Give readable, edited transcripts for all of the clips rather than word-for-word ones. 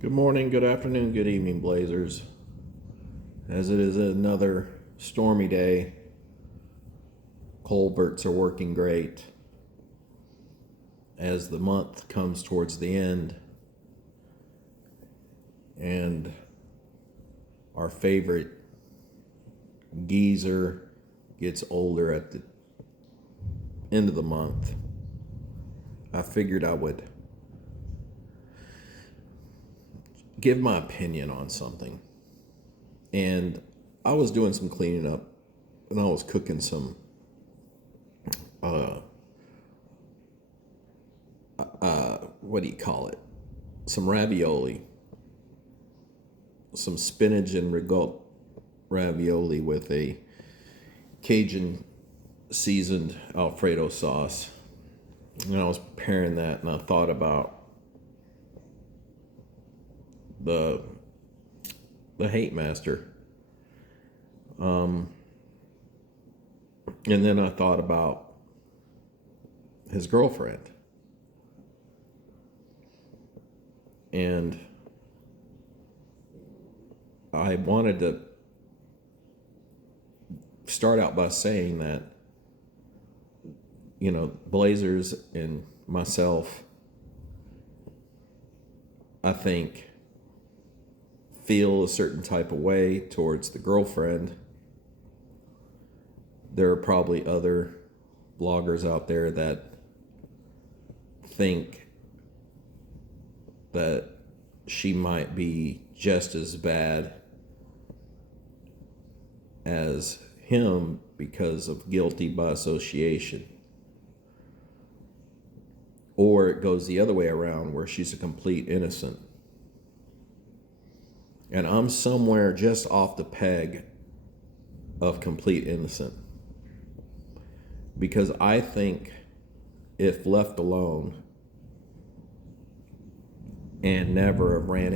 Good morning, good afternoon, good evening, Blazers. As it is another stormy day, culverts are working great. As the month comes towards the end, and our favorite geezer gets older at the end of the month, I figured I would give my opinion on something. And I was doing some cleaning up, and I was cooking some what do you call it? Some ravioli, some spinach and ricotta ravioli with a Cajun seasoned Alfredo sauce. And I was preparing that, and I thought about the hate master. And then I thought about his girlfriend. And I wanted to start out by saying that, Blazers and myself, I think, feel a certain type of way towards the girlfriend. There are probably other bloggers out there that think that she might be just as bad as him because of guilty by association. Or it goes the other way around where she's a complete innocent. And I'm somewhere just off the peg of complete innocent. Because I think if left alone and never ran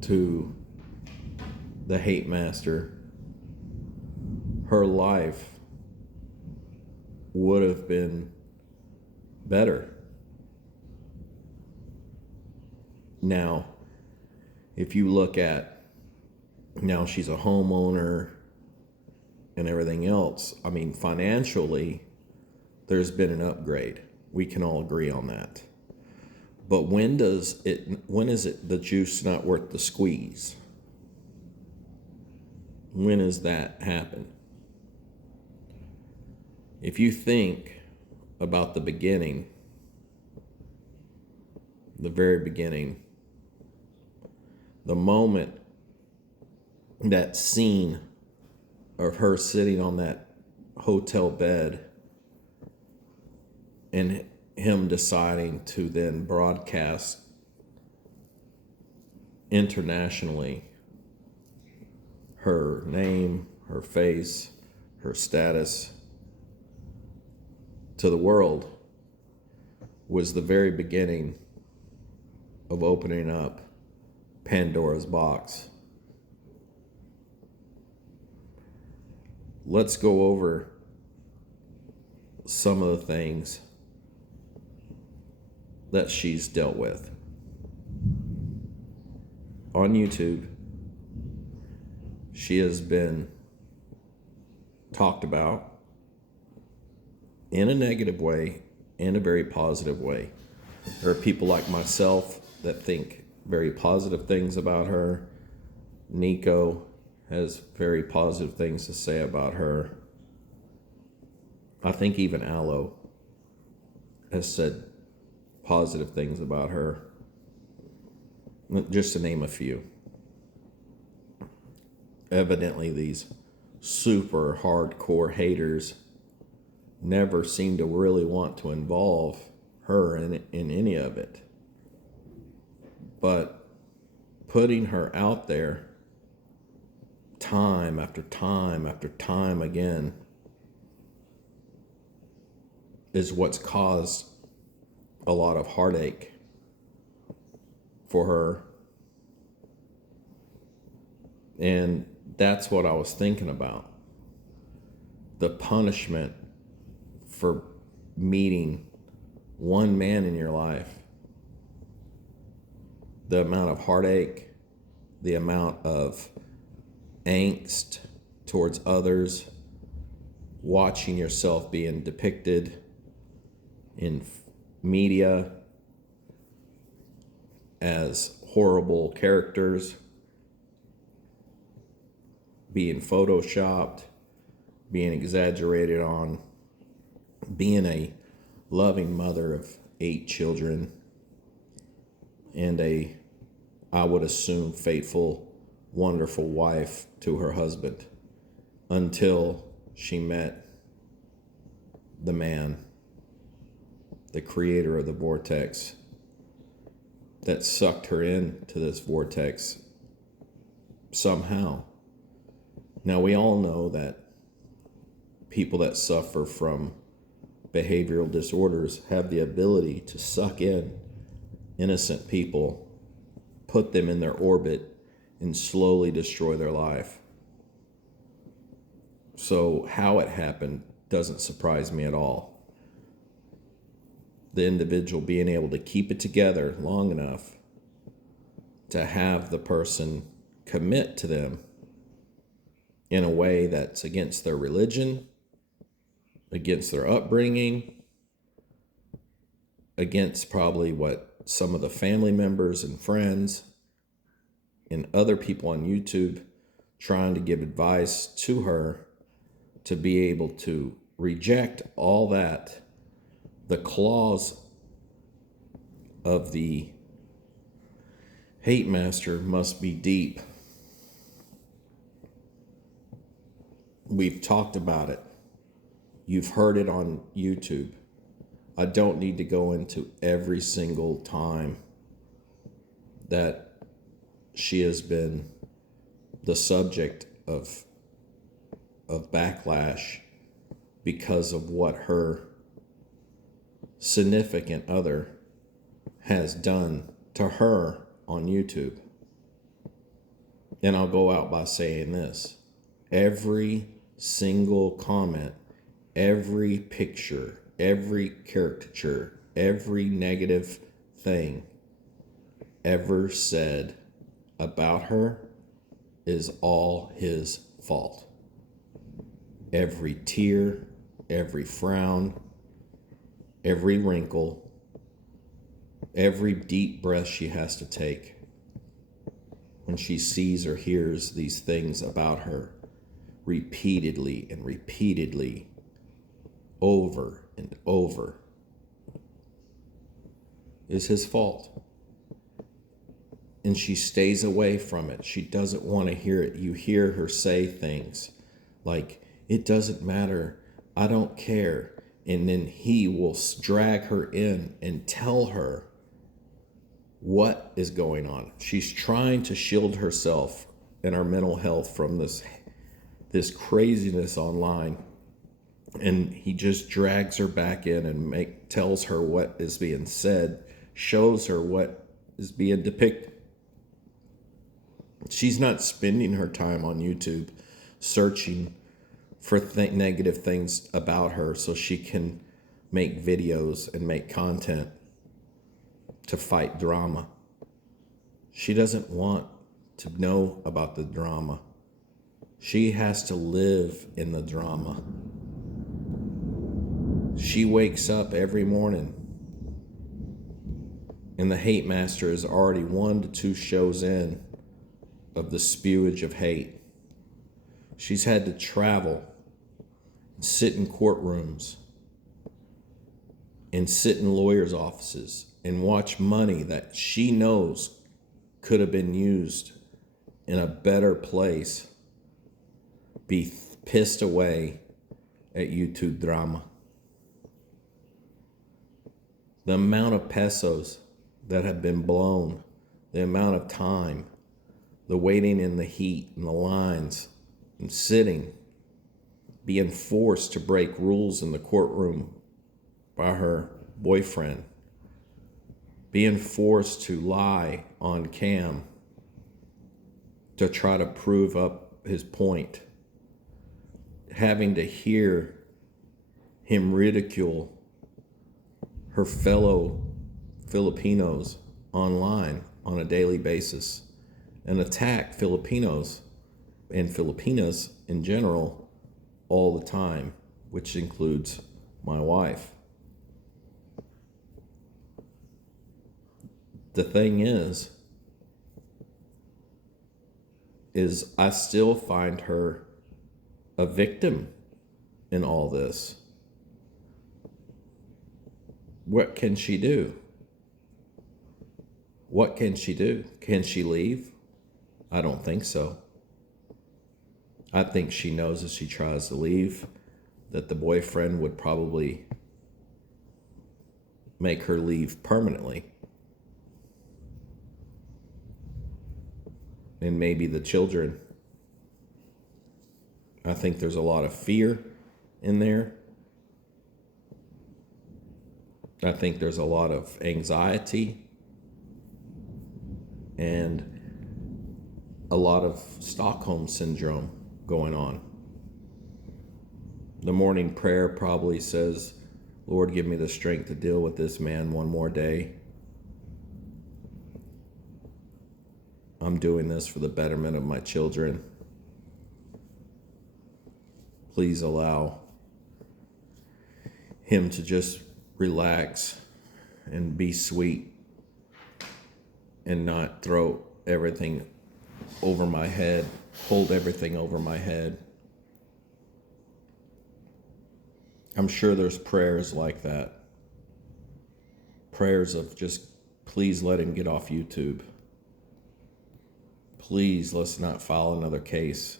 into the hate master, her life would have been better. Now, if you look at now, she's a homeowner and everything else. I mean, financially, there's been an upgrade. We can all agree on that. But when is it the juice not worth the squeeze? When does that happen? If you think about the beginning, the very beginning, the moment, that scene of her sitting on that hotel bed and him deciding to then broadcast internationally her name, her face, her status to the world, was the very beginning of opening up Pandora's box. Let's go over some of the things that she's dealt with. On YouTube, she has been talked about in a negative way and a very positive way. There are people like myself that think very positive things about her. Nico has very positive things to say about her. I think even Aloe has said positive things about her, just to name a few. Evidently, these super hardcore haters never seem to really want to involve her in any of it. But putting her out there time after time after time again is what's caused a lot of heartache for her. And that's what I was thinking about. The punishment for meeting one man in your life the amount of heartache, the amount of angst towards others, watching yourself being depicted in media as horrible characters, being photoshopped, being exaggerated on, being a loving mother of 8 children and I would assume, faithful, wonderful wife to her husband until she met the man, the creator of the vortex that sucked her into this vortex somehow. Now, we all know that people that suffer from behavioral disorders have the ability to suck in innocent people, put them in their orbit, and slowly destroy their life. So how it happened doesn't surprise me at all. The individual being able to keep it together long enough to have the person commit to them in a way that's against their religion, against their upbringing, against probably what some of the family members and friends and other people on YouTube trying to give advice to her, to be able to reject all that. The claws of the hate master must be deep. We've talked about it. You've heard it on YouTube. I don't need to go into every single time that she has been the subject of backlash because of what her significant other has done to her on YouTube. And I'll go out by saying this. Every single comment, every picture, every caricature, every negative thing ever said about her is all his fault. Every tear, every frown, every wrinkle, every deep breath she has to take when she sees or hears these things about her repeatedly and repeatedly, over and over, is his fault. And she stays away from it. She doesn't want to hear it. You hear her say things like, "It doesn't matter, I don't care." And then he will drag her in and tell her what is going on. She's trying to shield herself and her mental health from this craziness online. And he just drags her back in and tells her what is being said, shows her what is being depicted. She's not spending her time on YouTube searching for negative things about her so she can make videos and make content to fight drama. She doesn't want to know about the drama. She has to live in the drama. She wakes up every morning and the hate master is already 1 to 2 shows in of the spewage of hate. She's had to travel and sit in courtrooms and sit in lawyers' offices and watch money that she knows could have been used in a better place be pissed away at YouTube drama. The amount of pesos that have been blown, the amount of time, the waiting in the heat and the lines and sitting, being forced to break rules in the courtroom by her boyfriend, being forced to lie on cam to try to prove up his point, having to hear him ridicule her fellow Filipinos online on a daily basis and attack Filipinos and Filipinas in general all the time, which includes my wife. The thing is I still find her a victim in all this. What can she do? What can she do? Can she leave? I don't think so. I think she knows if she tries to leave that the boyfriend would probably make her leave permanently. And maybe the children. I think there's a lot of fear in there. I think there's a lot of anxiety and a lot of Stockholm syndrome going on. The morning prayer probably says, Lord, give me the strength to deal with this man one more day. I'm doing this for the betterment of my children. Please allow him to just relax and be sweet and not throw everything over my head, hold everything over my head. I'm sure there's prayers like that. Prayers of just, please let him get off YouTube. Please, let's not file another case.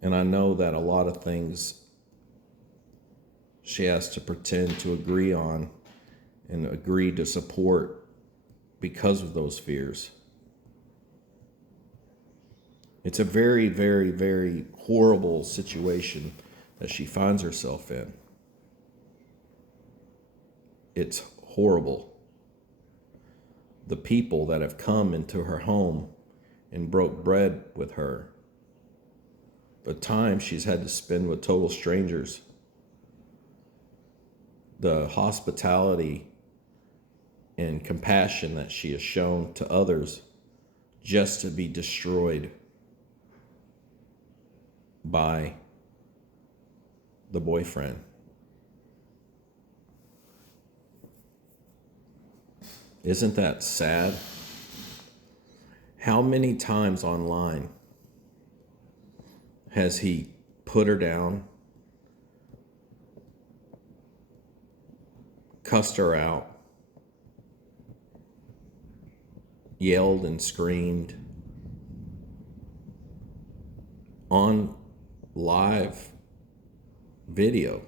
And I know that a lot of things she has to pretend to agree on and agree to support because of those fears. It's a very, very, very horrible situation that she finds herself in. It's horrible. The people that have come into her home and broke bread with her, the time she's had to spend with total strangers, the hospitality and compassion that she has shown to others just to be destroyed by the boyfriend. Isn't that sad? How many times online has he put her down, cussed her out, yelled and screamed on live video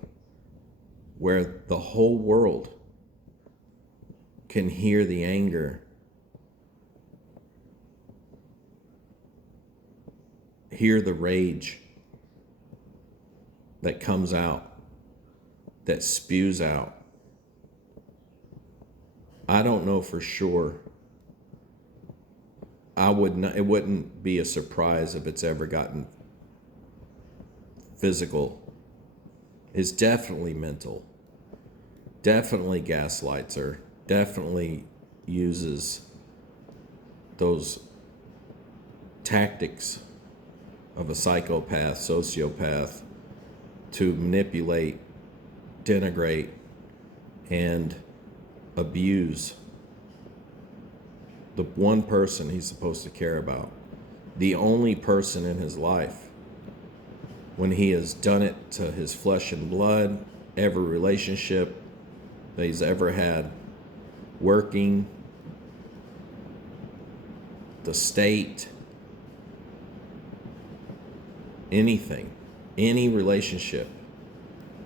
where the whole world can hear the anger, hear the rage that comes out, that spews out. I don't know for sure. It wouldn't be a surprise if it's ever gotten physical. It's definitely mental. Definitely gaslights her. Definitely uses those tactics of a psychopath, sociopath to manipulate, denigrate, and abuse the one person he's supposed to care about, the only person in his life. When he has done it to his flesh and blood, every relationship that he's ever had, working, the state, anything, any relationship,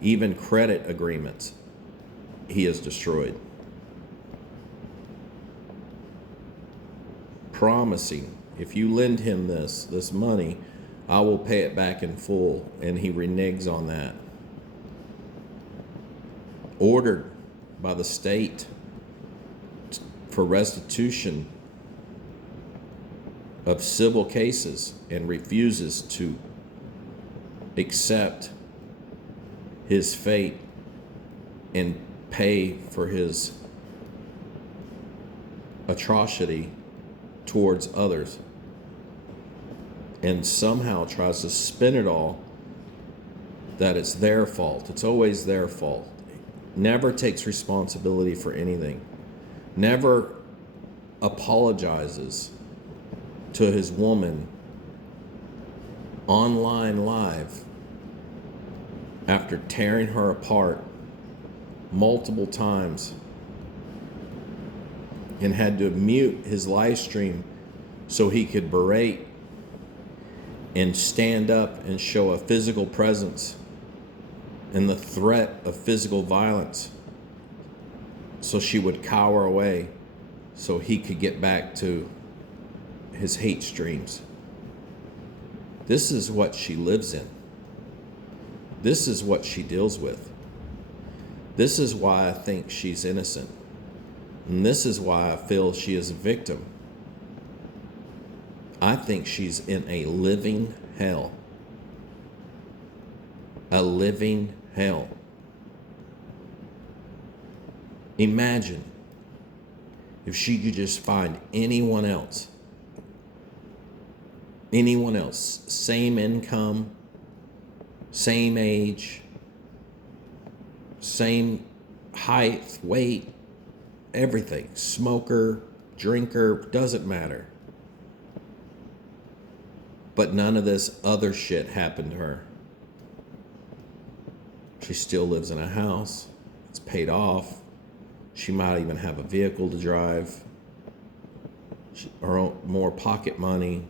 even credit agreements, he has destroyed. Promising, if you lend him this money, I will pay it back in full, and he reneges on that. Ordered by the state for restitution of civil cases and refuses to accept his fate and pay for his atrocity towards others and somehow tries to spin it all that it's their fault. It's always their fault. Never takes responsibility for anything. Never apologizes to his woman online live after tearing her apart multiple times and had to mute his live stream so he could berate and stand up and show a physical presence and the threat of physical violence so she would cower away so he could get back to his hate streams. This is what she lives in. This is what she deals with. This is why I think she's innocent. And this is why I feel she is a victim. I think she's in a living hell. A living hell. Imagine if she could just find anyone else, same income, same age, same height, weight, everything, smoker, drinker, doesn't matter. But none of this other shit happened to her. She still lives in a house. It's paid off. She might even have a vehicle to drive. Her own, more pocket money.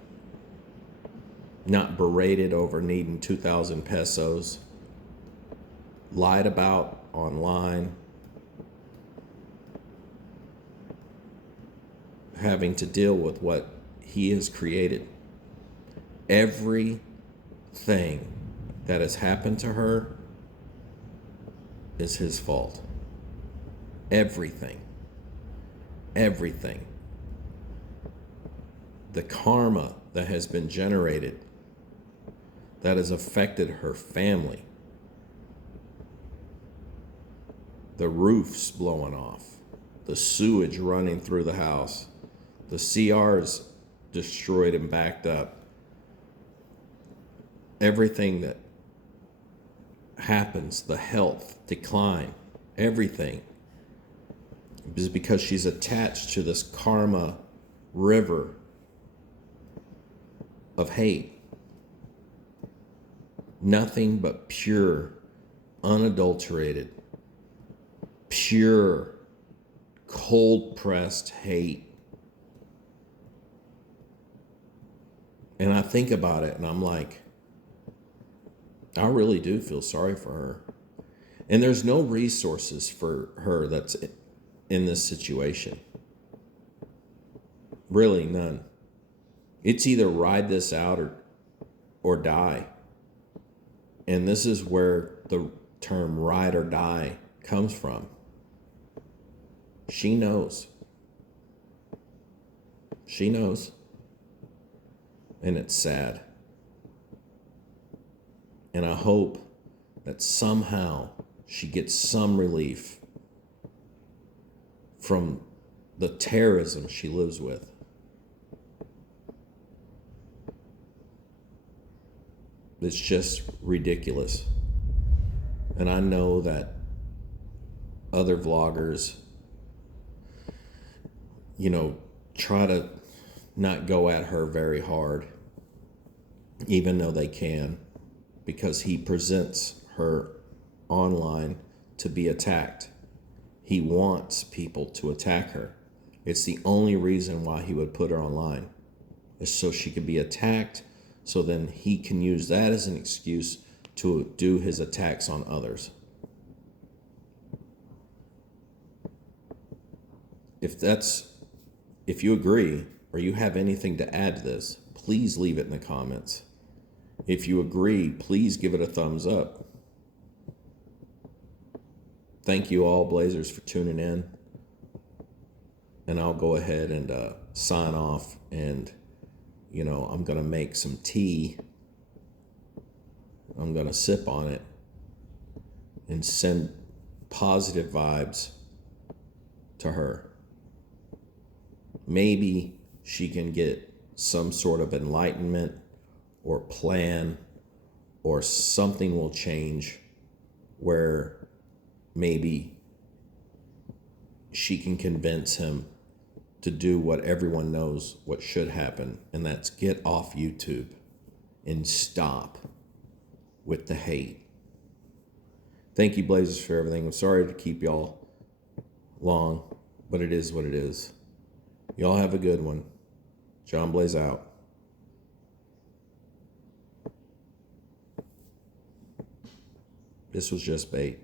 Not berated over needing 2,000 pesos. Lied about online. Having to deal with what he has created. Everything that has happened to her is his fault. Everything. Everything. The karma that has been generated that has affected her family. The roofs blowing off. The sewage running through the house. The CRs destroyed and backed up. Everything that happens, the health decline, everything is because she's attached to this karma river of hate. Nothing but pure, unadulterated, pure, cold-pressed hate. And I think about it and I'm like, I really do feel sorry for her. And there's no resources for her that's in this situation. Really, none. It's either ride this out or die. And this is where the term ride or die comes from. She knows. She knows. And it's sad. And I hope that somehow she gets some relief from the terrorism she lives with. It's just ridiculous. And I know that other vloggers, try to not go at her very hard, even though they can. Because he presents her online to be attacked. He wants people to attack her. It's the only reason why he would put her online, is so she could be attacked, so then he can use that as an excuse to do his attacks on others. If you agree or you have anything to add to this, please leave it in the comments. If you agree, please give it a thumbs up. Thank you all, Blazers, for tuning in. And I'll go ahead and sign off. And, I'm going to make some tea. I'm going to sip on it and send positive vibes to her. maybe she can get some sort of enlightenment or plan, or something will change where maybe she can convince him to do what everyone knows what should happen, and that's get off YouTube and stop with the hate. Thank you, Blazers, for everything. I'm sorry to keep y'all long, but it is what it is. Y'all have a good one. John Blaze out. This was just bait.